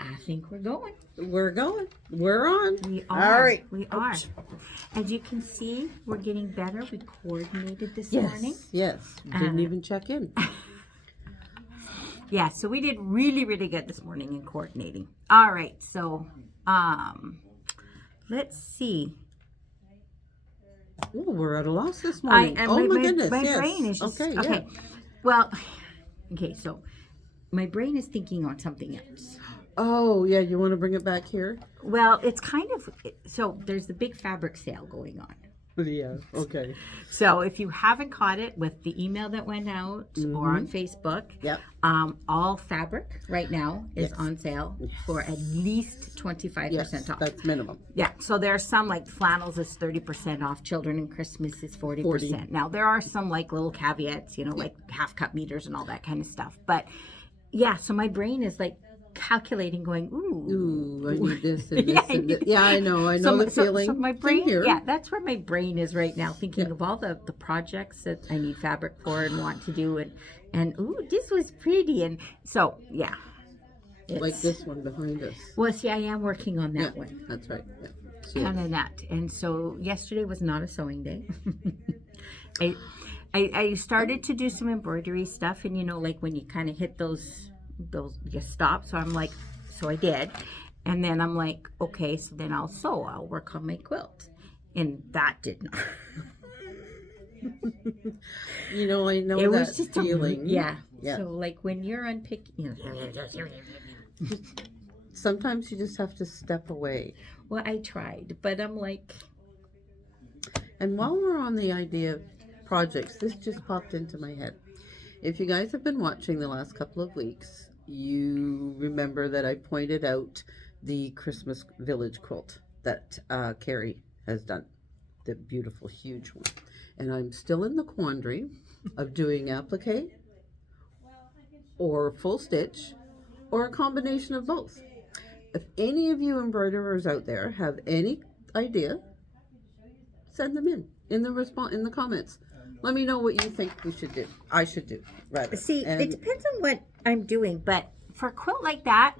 I think we're going. We're going. We're on. We are. All right. We are. As you can see, we're getting better. We coordinated this Yes. morning. Yes. Didn't even check in. Yeah, so we did really, really good this morning in coordinating. All right, so let's see. Oh, we're at a loss this morning. Oh my goodness. My yes. brain is just okay. okay. Yeah. Well, okay, so my brain is thinking on something else. Oh yeah, you want to bring it back here? Well, it's kind of so there's the big fabric sale going on. Yeah. Okay. So if you haven't caught it with the email that went out or on Facebook, Yep. all fabric right now is on sale for at least 25% off. That's minimum. Yeah, so there are some like flannels is 30% off, children and Christmas is 40%. Now there are some like little caveats, you know, like half cup meters and all that kind of stuff. But yeah, so my brain is like calculating, going, ooh, I need this and this and this. Yeah, I know the feeling. So my brain, here. yeah, that's where my brain is right now, thinking of all the projects that I need fabric for and want to do, and ooh, this was pretty, and so yeah, like this one behind us. Well, see, I am working on that one. That's right. Yeah. Kind of that, and so yesterday was not a sewing day. I started to do some embroidery stuff, and you know, like when you kind of hit those you stop. So I'm like, so I did, and then I'm like, okay, so then I'll work on my quilt, and that did not. You know, I know it that was just feeling. Yeah. So like when you're unpicking, you know, sometimes you just have to step away. Well, I tried, but I'm like. And while we're on the idea of projects, this just popped into my head. If you guys have been watching the last couple of weeks, you remember that I pointed out the Christmas village quilt that Carrie has done, the beautiful huge one. And I'm still in the quandary of doing applique or full stitch or a combination of both. If any of you embroiderers out there have any idea, send them in the comments. Let me know what you think I should do, rather. See, it depends on what I'm doing, but for a quilt like that,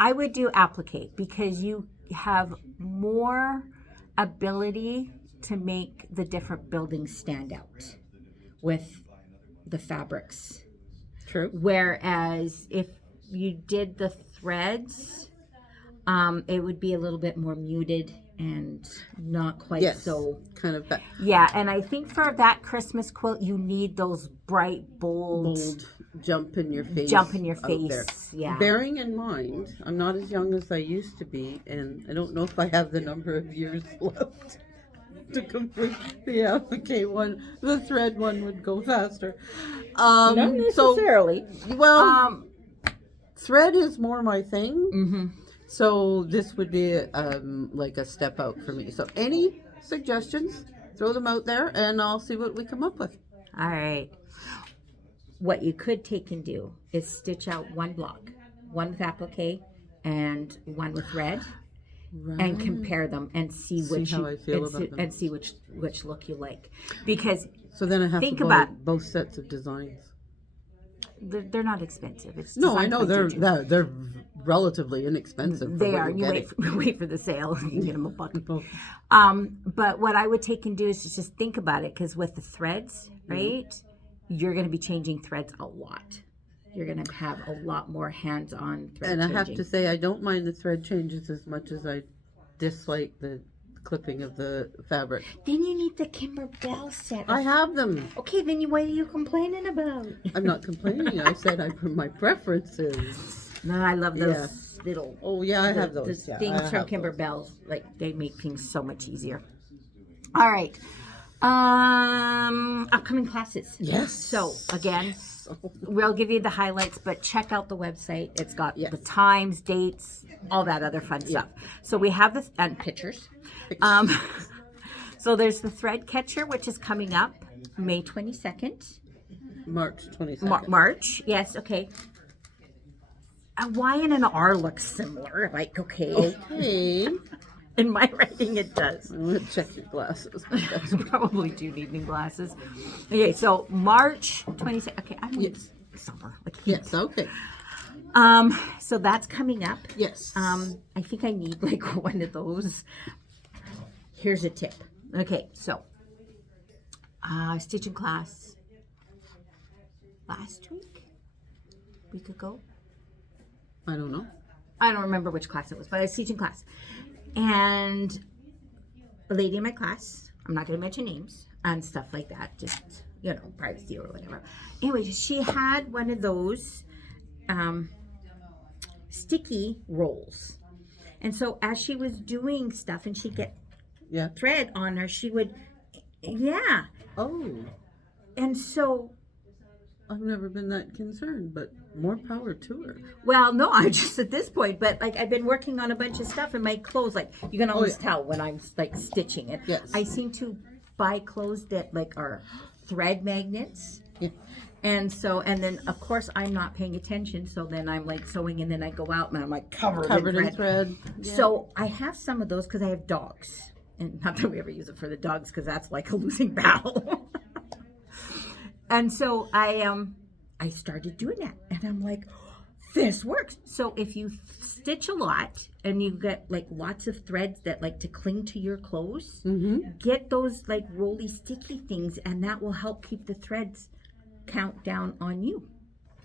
I would do applique because you have more ability to make the different buildings stand out with the fabrics. True. Whereas if you did the threads, it would be a little bit more muted and not quite so kind of yeah. And I think for that Christmas quilt you need those bright bold jump in your face yeah. Bearing in mind I'm not as young as I used to be, and I don't know if I have the number of years left to complete the applique one. The thread one would go faster. Not necessarily. Thread is more my thing. Mm-hmm. So this would be like a step out for me. So any suggestions, throw them out there, and I'll see what we come up with. All right. What you could take and do is stitch out one block, one with applique and one with thread, and compare them and see which look you like. Because so then I have to buy both sets of designs. They're not expensive. It's no, I know they're relatively inexpensive. They are. You wait for the sale. You can get them $1. But what I would take and do is just think about it, because with the threads, right, you're going to be changing threads a lot. You're going to have a lot more hands-on thread And changing. I have to say, I don't mind the thread changes as much as I dislike the clipping of the fabric. Then you need the Kimber Bell set. I have them. Okay, then what are you complaining about? I'm not complaining. I said my preference is. No, I love those little. Oh yeah, I have those. Things from Kimber Bell, like they make things so much easier. All right, upcoming classes. Yes. So again, we'll give you the highlights, but check out the website. It's got the times, dates, all that other fun stuff. So we have this and pictures. So there's the thread catcher, which is coming up May 22nd. March 22nd. March, yes, okay. A Y and an R looks similar. Like, okay. In my writing, it does. I'm going to check your glasses. You probably do need new glasses. Okay, so March 22nd. Okay, I'm summer. Yes, okay. So that's coming up. Yes. I think I need like one of those. Here's a tip. Okay, so stitching class last week ago. I don't know. I don't remember which class it was, but I was teaching class. And a lady in my class, I'm not going to mention names and stuff like that, just, privacy or whatever. Anyway, she had one of those sticky rolls. And so as she was doing stuff and she'd get thread on her, she would, Oh, And so, I've never been that concerned, but more power to her. well, no, I'm just at this point, but like I've been working on a bunch of stuff in my clothes. Like you can always tell when I'm like stitching it. Yes. I seem to buy clothes that like are thread magnets. Yeah. And so, and then of course I'm not paying attention. So then I'm like sewing and then I go out and I'm like covered in thread. Yeah. So I have some of those because I have dogs. And not that we ever use it for the dogs because that's like a losing battle. And so I started doing that and I'm like, this works. So if you stitch a lot and you get like lots of threads that like to cling to your clothes, get those like roly sticky things and that will help keep the threads count down on you.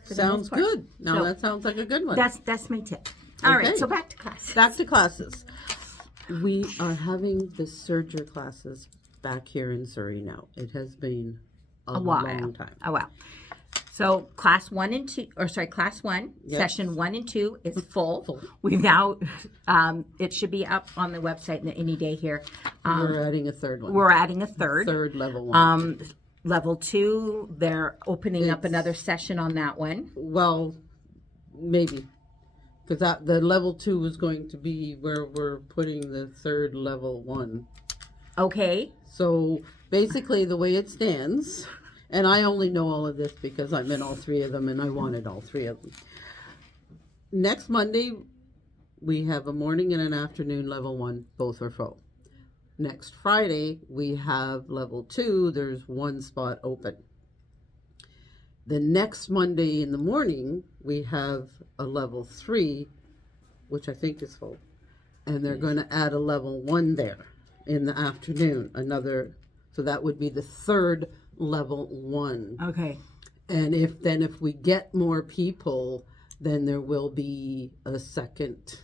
Sounds good. Now that sounds like a good one. That's my tip. All right, so back to class. Back to classes. We are having the serger classes back here in Surrey now. It has been a long time. A while. So class 1 and 2, class 1, session 1 and 2 is full. We've now, it should be up on the website any day here. We're adding a third one. We're adding a third. Third level 1. Level 2, they're opening up another session on that one. Well, maybe. Because the level 2 was going to be where we're putting the third level 1. Okay. So basically the way it stands, and I only know all of this because I'm in all 3 of them and I wanted all 3 of them. Next Monday, we have a morning and an afternoon level 1, both are full. Next Friday, we have level 2, there's 1 spot open. The next Monday in the morning, we have a level 3, which I think is full. And they're going to add a level 1 there in the afternoon. So that would be the third level 1. Okay. And if we get more people, then there will be a second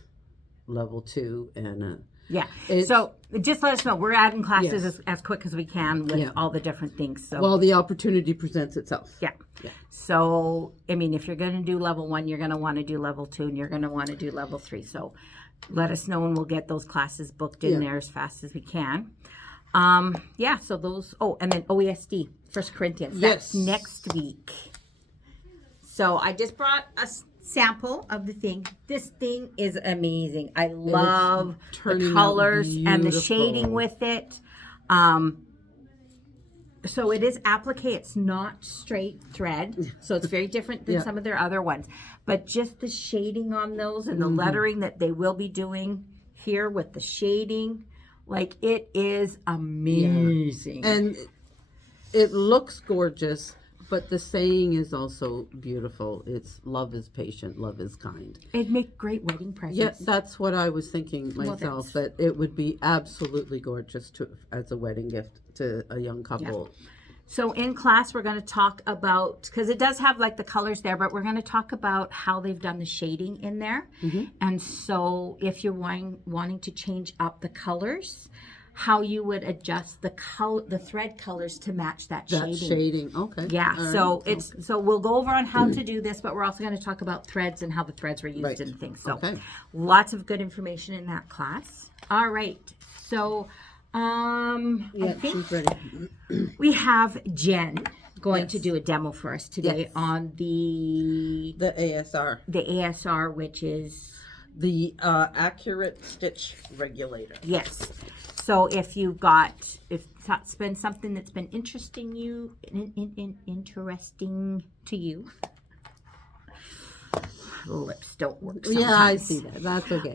level 2 and a... Yeah. So just let us know. We're adding classes as quick as we can with all the different things. So well, the opportunity presents itself. Yeah. So, I mean, if you're going to do level 1, you're going to want to do level 2, and you're going to want to do level 3. So let us know, and we'll get those classes booked in there as fast as we can. So those, and then OESD, 1 Corinthians. That's next week. So I just brought a sample of the thing. This thing is amazing. I love the colors and the shading with it. So it is applique. It's not straight thread. So it's very different than some of their other ones. But just the shading on those and the lettering that they will be doing here with the shading, like it is amazing. And it looks gorgeous. But the saying is also beautiful. It's love is patient, love is kind. It'd make great wedding presents. Yeah, that's what I was thinking myself, that it would be absolutely gorgeous as a wedding gift to a young couple. Yeah. So in class, we're going to talk about, because it does have like the colors there, but we're going to talk about how they've done the shading in there. And so if you're wanting to change up the colors, how you would adjust the thread colors to match that shading. Okay. Yeah. All right. So we'll go over on how to do this, but we're also going to talk about threads and how the threads were used and things. So lots of good information in that class. All right. So I think she's ready. we have Jen going to do a demo for us today on the ASR. The ASR, which is the accurate stitch regulator. Yes. So if it's been something that's been interesting to you, lips don't work sometimes. Yeah, I see that. That's okay.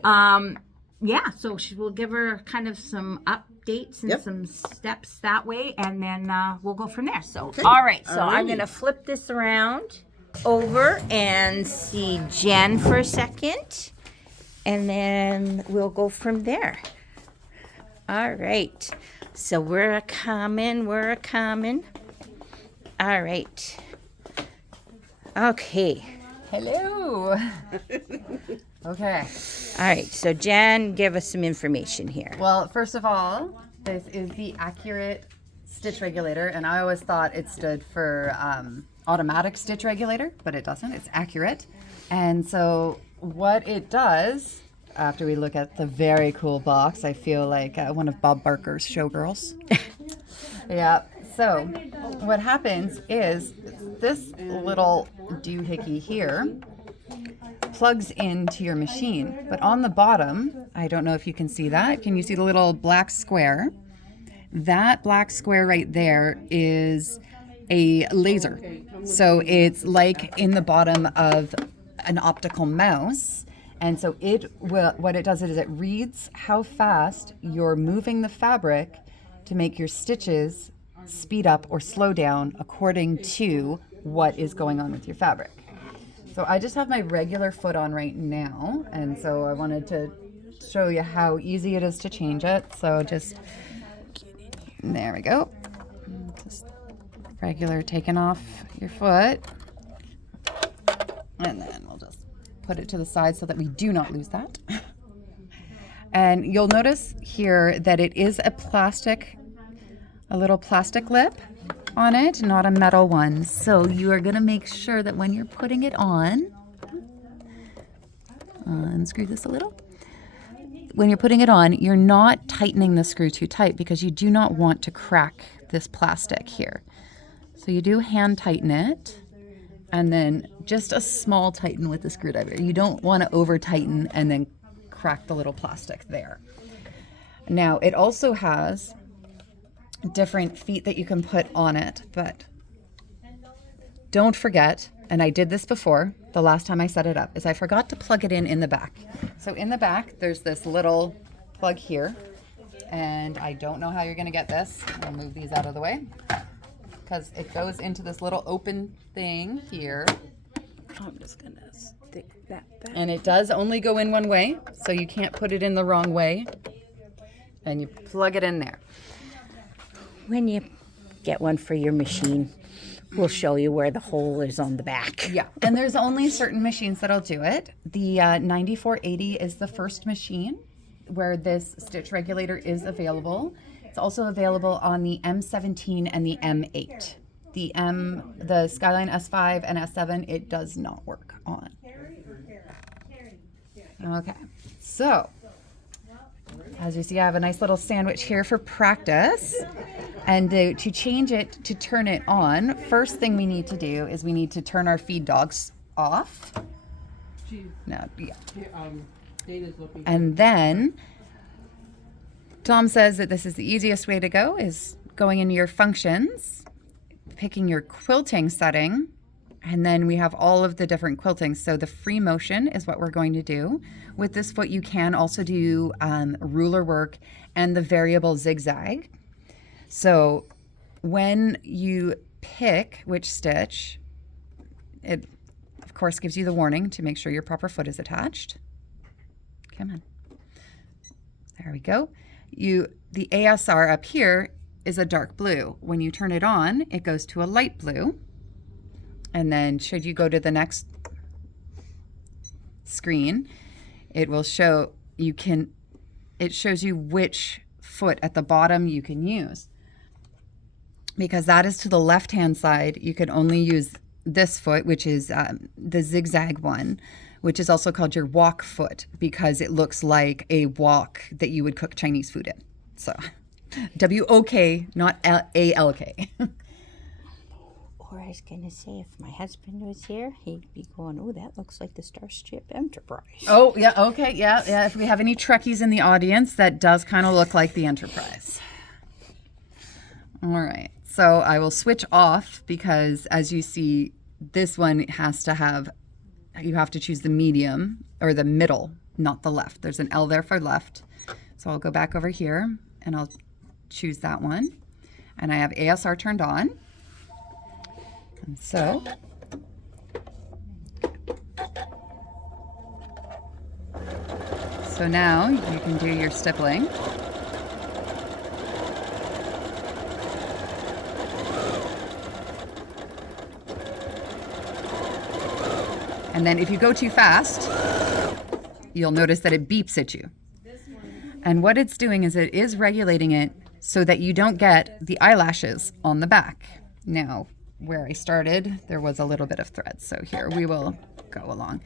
So we'll give her kind of some updates and some steps that way, and then we'll go from there. So, all right. So I'm going to flip this around. over and see Jen for a second, and then we'll go from there. All right. So we're a-coming. All right. Okay. Hello. Okay. All right. So Jen, give us some information here. Well, first of all, this is the Accurate Stitch Regulator, and I always thought it stood for automatic stitch regulator, but it doesn't. It's Accurate. And so what it does, after we look at the very cool box, I feel like one of Bob Barker's showgirls. Yeah. So what happens is this little doohickey here plugs into your machine, but on the bottom, I don't know if you can see that. Can you see the little black square? That black square right there is a laser. So it's like in the bottom of an optical mouse. And so what it does is it reads how fast you're moving the fabric to make your stitches speed up or slow down according to what is going on with your fabric. So I just have my regular foot on right now, and so I wanted to show you how easy it is to change it. So just, there we go. Just regular taking off your foot. And then we'll just put it to the side so that we do not lose that. And you'll notice here that it is a little plastic lip on it, not a metal one. So you are going to make sure that when you're putting it on, unscrew this a little. When you're putting it on, you're not tightening the screw too tight because you do not want to crack this plastic here. So you do hand tighten it, and then just a small tighten with the screwdriver. You don't want to over tighten and then crack the little plastic there. Now it also has different feet that you can put on it, but don't forget, and I did this before, the last time I set it up, is I forgot to plug it in the back. So in the back, there's this little plug here, and I don't know how you're gonna get this. I'll move these out of the way, because it goes into this little open thing here. I'm just gonna stick that back. And it does only go in one way, so you can't put it in the wrong way. And you plug it in there. When you get one for your machine, we'll show you where the hole is on the back. Yeah, and there's only certain machines that'll do it. The 9480 is the first machine where this stitch regulator is available. It's also available on the M17 and the M8. The Skyline S5 and S7, it does not work on. Okay, so as you see, I have a nice little sandwich here for practice. And to change it, to turn it on, first thing we need to do is we need to turn our feed dogs off. No, yeah. And then Tom says that this is the easiest way to go, is going into your functions, picking your quilting setting, and then we have all of the different quiltings. So the free motion is what we're going to do. With this foot, you can also do ruler work and the variable zigzag. So when you pick which stitch, it of course gives you the warning to make sure your proper foot is attached. Come on. There we go. The ASR up here is a dark blue. When you turn it on, it goes to a light blue. And then should you go to the next screen, it will show it shows you which foot at the bottom you can use. Because that is to the left-hand side, you can only use this foot, which is the zigzag one, which is also called your wok foot, because it looks like a wok that you would cook Chinese food in. So, W-O-K, not A-L-K. Or I was going to say, if my husband was here, he'd be going, oh, that looks like the Starship Enterprise. Oh, yeah, okay, yeah. If we have any Trekkies in the audience, that does kind of look like the Enterprise. All right, so I will switch off because, as you see, this one has to have, you have to choose the medium, or the middle, not the left. There's an L there for left. So I'll go back over here, and I'll choose that one. And I have ASR turned on. And so So now you can do your stippling. And then if you go too fast, you'll notice that it beeps at you. And what it's doing is it is regulating it so that you don't get the eyelashes on the back. Now, where I started, there was a little bit of thread. So here we will go along.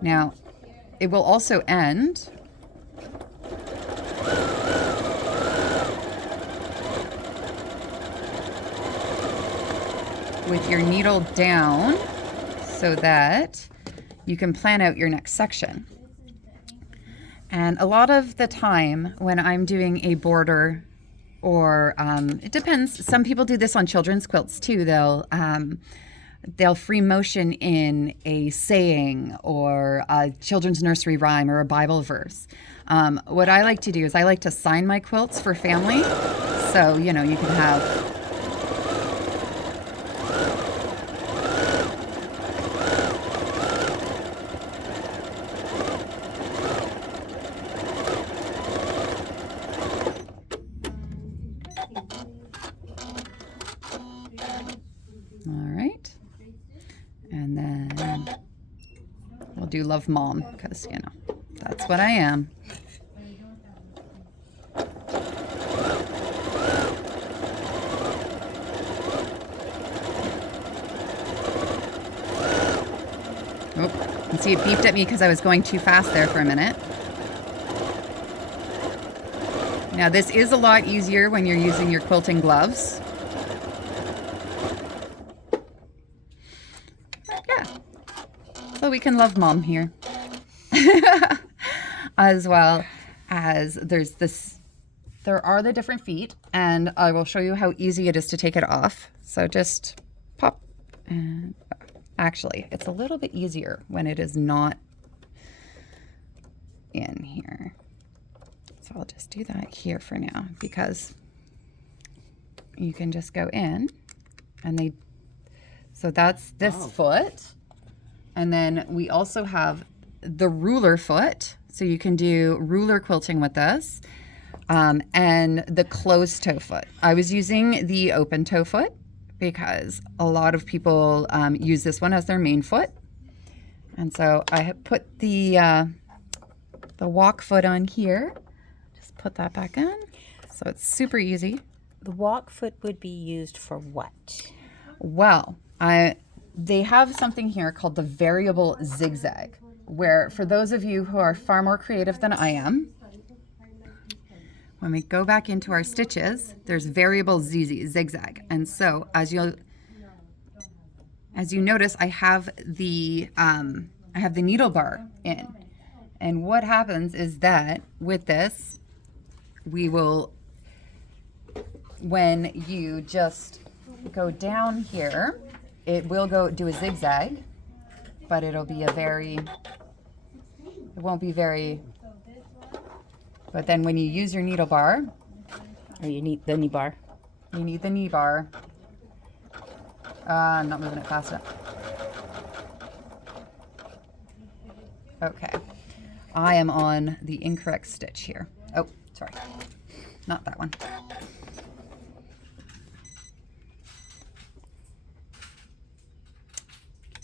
Now, it will also end with your needle down so that you can plan out your next section. And a lot of the time when I'm doing a border, or it depends, some people do this on children's quilts too. They'll free motion in a saying or a children's nursery rhyme or a Bible verse. What I like to do is I like to sign my quilts for family. So, you know, you can have and then we'll do Love Mom because, you know, that's what I am. Oh, you see it beeped at me because I was going too fast there for a minute. Now this is a lot easier when you're using your quilting gloves. So we can love Mom here. As well as there are the different feet, and I will show you how easy it is to take it off. So just pop, and actually it's a little bit easier when it is not in here. So I'll just do that here for now because you can just go in and so that's this foot. And then we also have the ruler foot. So you can do ruler quilting with this. And the closed toe foot. I was using the open toe foot because a lot of people use this one as their main foot. And so I have put the walk foot on here. Just put that back in. So it's super easy. The walk foot would be used for what? Well, they have something here called the variable zigzag, where for those of you who are far more creative than I am, when we go back into our stitches, there's variable zigzag. And so as you notice, I have the needle bar in. And what happens is that with this, when you just go down here, it will go do a zigzag, but it won't be very, but then when you use your needle bar, Or you need the knee bar. you need the knee bar. I'm not moving it fast enough. Okay. I am on the incorrect stitch here. Oh, sorry. Not that one.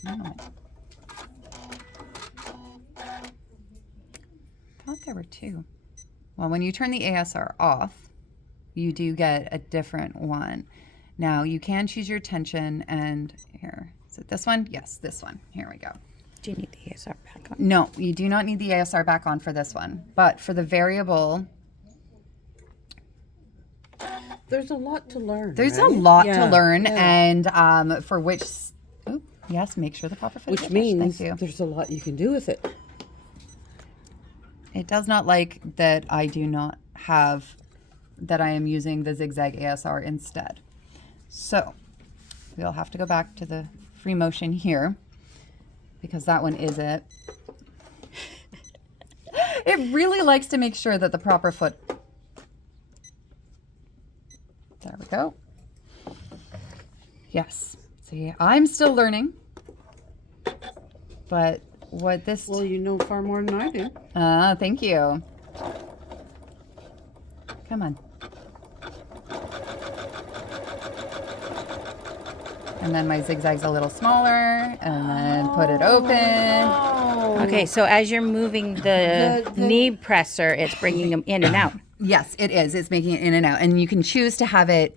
I thought there were two. Well, when you turn the ASR off, you do get a different one. Now, you can choose your tension, and here, is it this one? Yes, this one. Here we go. Do you need the ASR back on? No, you do not need the ASR back on for this one. But for the variable, There's a lot to learn. there's right? a lot Yeah, to learn, yeah. and for which, yes, make sure the proper foot is Which attached. means Thank you. there's a lot you can do with it. It does not like that I do not have, that I am using the zigzag ASR instead. So we'll have to go back to the free motion here because that one is it. It really likes to make sure that the proper foot, there we go. Yes, see, I'm still learning, but what this. Well, you know far more than I do. Thank you. Come on. And then my zigzag's a little smaller, and then put it open. Okay, so as you're moving the knee presser, it's bringing them in and out. Yes, it is. It's making it in and out. And you can choose to have it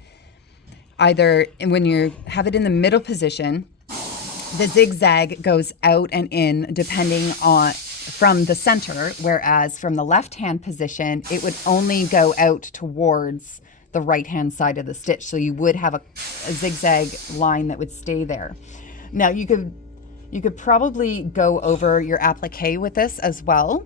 either when you have it in the middle position, the zigzag goes out and in depending on from the center, whereas from the left-hand position, it would only go out towards the right-hand side of the stitch. So you would have a zigzag line that would stay there. Now you could probably go over your applique with this as well,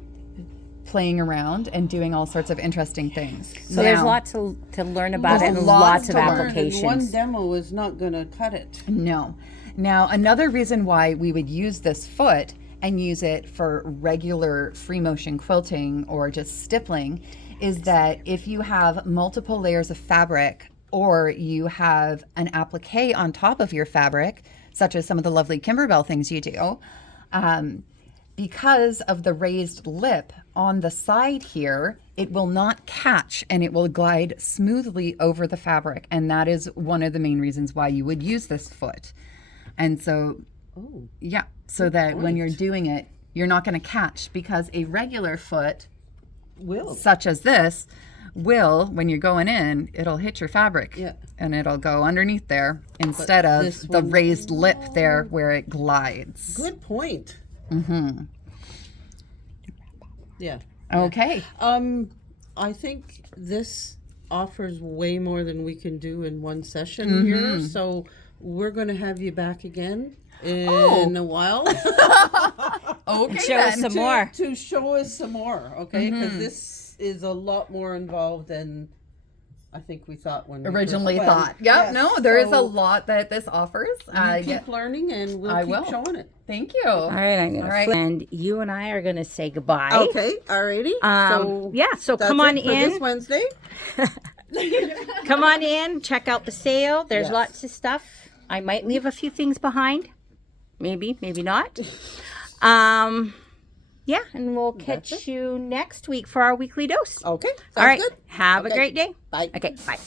playing around and doing all sorts of interesting things. So there's lots to learn about it, and There's lots of lots to learn. applications. One demo is not going to cut it. No. Now, another reason why we would use this foot and use it for regular free motion quilting or just stippling is that if you have multiple layers of fabric or you have an applique on top of your fabric, such as some of the lovely Kimberbell things you do, because of the raised lip on the side here, it will not catch and it will glide smoothly over the fabric. And that is one of the main reasons why you would use this foot. And so, yeah, so that when you're doing it, you're not going to catch, because a regular foot, such as this, will, when you're going in, it'll hit your fabric and it'll go underneath there instead of the raised lip there where it glides. Good point. Yeah. Okay. I think this offers way more than we can do in one session here. So we're going to have you back again in a while. Okay. Show us some more. To show us some more, okay? Because this is a lot more involved than I think we thought when we Originally first went. thought. Yep. Yes, No, there is a so lot that this offers. you keep learning and we'll keep showing it. Thank you. All right, I'm gonna and you and I are gonna say goodbye. Okay, alrighty. So that's come on it for in. this Wednesday. Come on in, check out the sale. There's lots of stuff. I might leave a few things behind. Maybe not. Yeah, and we'll catch you next week for our weekly dose. Okay. All right. Good. Have a great day. Bye. Okay, bye.